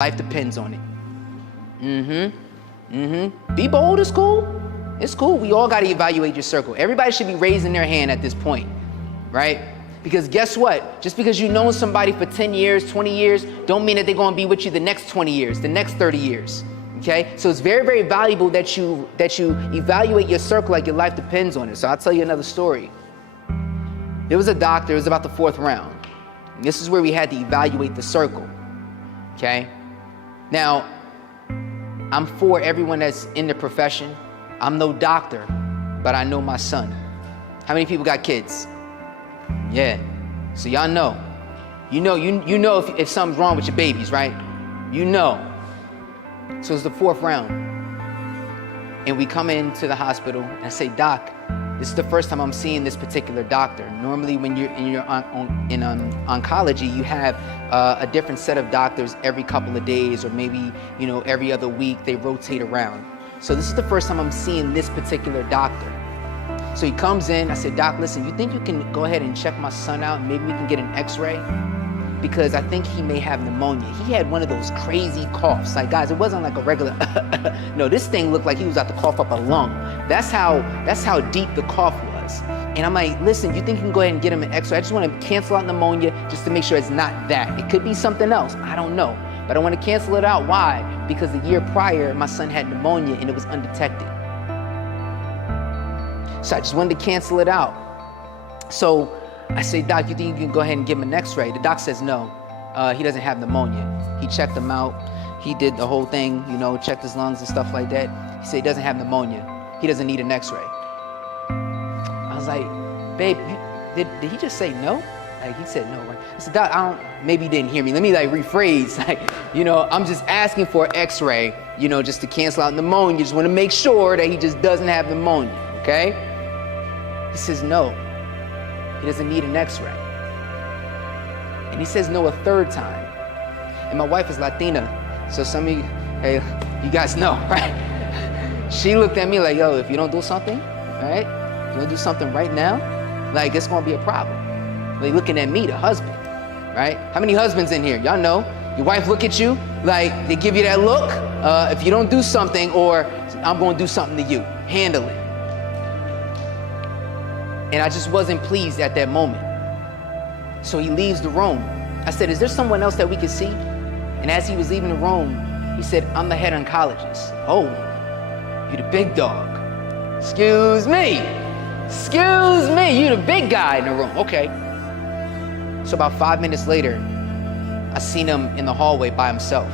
Life depends on it. Be bold, it's cool. It's cool. We all got to evaluate your circle. Everybody should be raising their hand at this point, right? Because guess what? Just because you've known somebody for 10 years, 20 years, don't mean that they're going to be with you the next 20 years, the next 30 years, okay? So it's very, very valuable that you evaluate your circle like your life depends on it. So I'll tell you another story. There was a doctor, it was about the 4th round. And this is where we had to evaluate the circle, okay? Now, I'm for everyone that's in the profession. I'm no doctor, but I know my son. How many people got kids? Yeah, so y'all know. You know if something's wrong with your babies, right? You know. So it's the 4th round. And we come into the hospital and I say, Doc, this is the first time I'm seeing this particular doctor. Normally when you're in oncology, you have a different set of doctors every couple of days, or maybe, every other week, they rotate around. So this is the first time I'm seeing this particular doctor. So he comes in, I said, Doc, listen, you think you can go ahead and check my son out and maybe we can get an x-ray? Because I think he may have pneumonia. He had one of those crazy coughs. Like, guys, it wasn't like a regular, no, this thing looked like he was about to cough up a lung. That's how deep the cough was. And I'm like, listen, you think you can go ahead and get him an x-ray? I just want to cancel out pneumonia just to make sure it's not that. It could be something else, I don't know. But I want to cancel it out, why? Because the year prior, my son had pneumonia and it was undetected. So I just wanted to cancel it out. So I say, Doc, you think you can go ahead and give him an x-ray? The doc says no, he doesn't have pneumonia. He checked him out. He did the whole thing, checked his lungs and stuff like that. He said he doesn't have pneumonia. He doesn't need an x-ray. I was like, babe, did he just say no? Like, he said no, right? I said, Doc, maybe he didn't hear me. Let me rephrase. I'm just asking for an x-ray, just to cancel out pneumonia. Just want to make sure that he just doesn't have pneumonia, okay? He says no. He doesn't need an x-ray. And he says no a 3rd time. And my wife is Latina, so some of you, hey, you guys know, right? She looked at me like, yo, if you don't do something, right? If you don't do something right now, it's gonna be a problem. Like, looking at me, the husband, right? How many husbands in here? Y'all know, your wife look at you, they give you that look, if you don't do something, or I'm gonna do something to you, handle it. And I just wasn't pleased at that moment. So he leaves the room. I said, is there someone else that we could see? And as he was leaving the room, he said, I'm the head oncologist. Oh, you the big dog. Excuse me, you the big guy in the room. Okay. So about 5 minutes later, I seen him in the hallway by himself.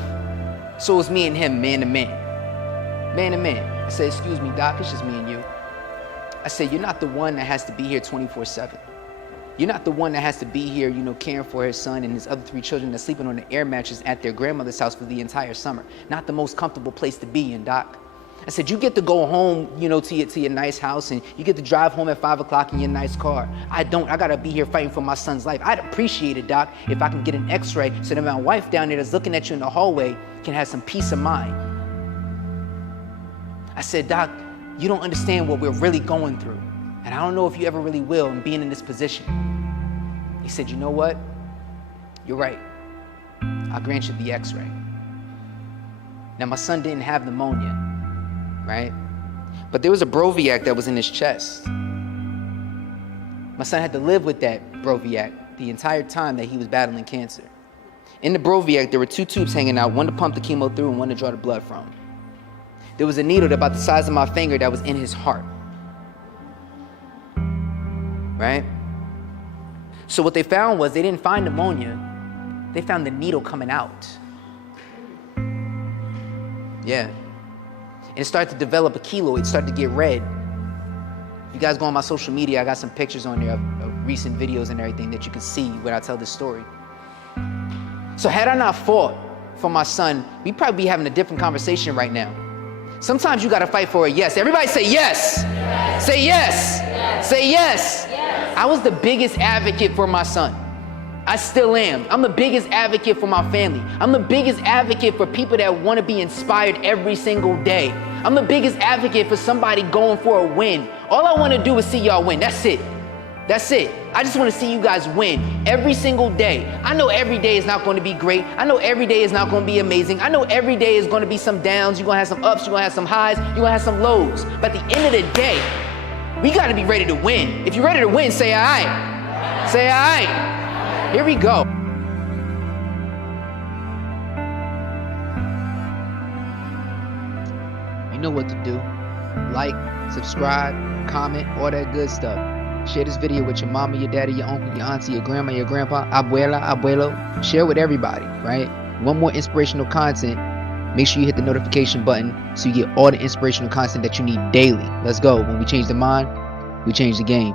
So it was me and him, man to man. Man to man. I said, excuse me, Doc, it's just me and you. I said, you're not the one that has to be here 24/7. You're not the one that has to be here, caring for his son and his other 3 children that's sleeping on the air mattress at their grandmother's house for the entire summer. Not the most comfortable place to be in, Doc. I said, you get to go home, to your nice house, and you get to drive home at 5 o'clock in your nice car. I don't. I gotta be here fighting for my son's life. I'd appreciate it, Doc, if I can get an x-ray so that my wife down there that's looking at you in the hallway can have some peace of mind. I said, Doc, you don't understand what we're really going through. And I don't know if you ever really will in being in this position. He said, you know what? You're right. I'll grant you the x-ray. Now, my son didn't have pneumonia, right? But there was a Broviac that was in his chest. My son had to live with that Broviac the entire time that he was battling cancer. In the Broviac, there were 2 tubes hanging out, one to pump the chemo through and one to draw the blood from. There was a needle about the size of my finger that was in his heart, right? So what they found was they didn't find pneumonia. They found the needle coming out. Yeah. And it started to develop a keloid. It started to get red. If you guys go on my social media, I got some pictures on there of recent videos and everything that you can see when I tell this story. So had I not fought for my son, we'd probably be having a different conversation right now. Sometimes you gotta fight for a yes. Everybody say yes. Yes. Say yes. Yes. Say yes. Yes. I was the biggest advocate for my son. I still am. I'm the biggest advocate for my family. I'm the biggest advocate for people that want to be inspired every single day. I'm the biggest advocate for somebody going for a win. All I want to do is see y'all win. That's it. That's it. I just want to see you guys win every single day. I know every day is not going to be great. I know every day is not going to be amazing. I know every day is going to be some downs. You're going to have some ups. You're going to have some highs. You're going to have some lows. But at the end of the day, we got to be ready to win. If you're ready to win, say all right. Say all right. Here we go. You know what to do. Like, subscribe, comment, all that good stuff. Share this video with your mama, your daddy, your uncle, your auntie, your grandma, your grandpa, abuela, abuelo. Share with everybody, right? Want more inspirational content? Make sure you hit the notification button so you get all the inspirational content that you need daily. Let's go. When we change the mind, we change the game.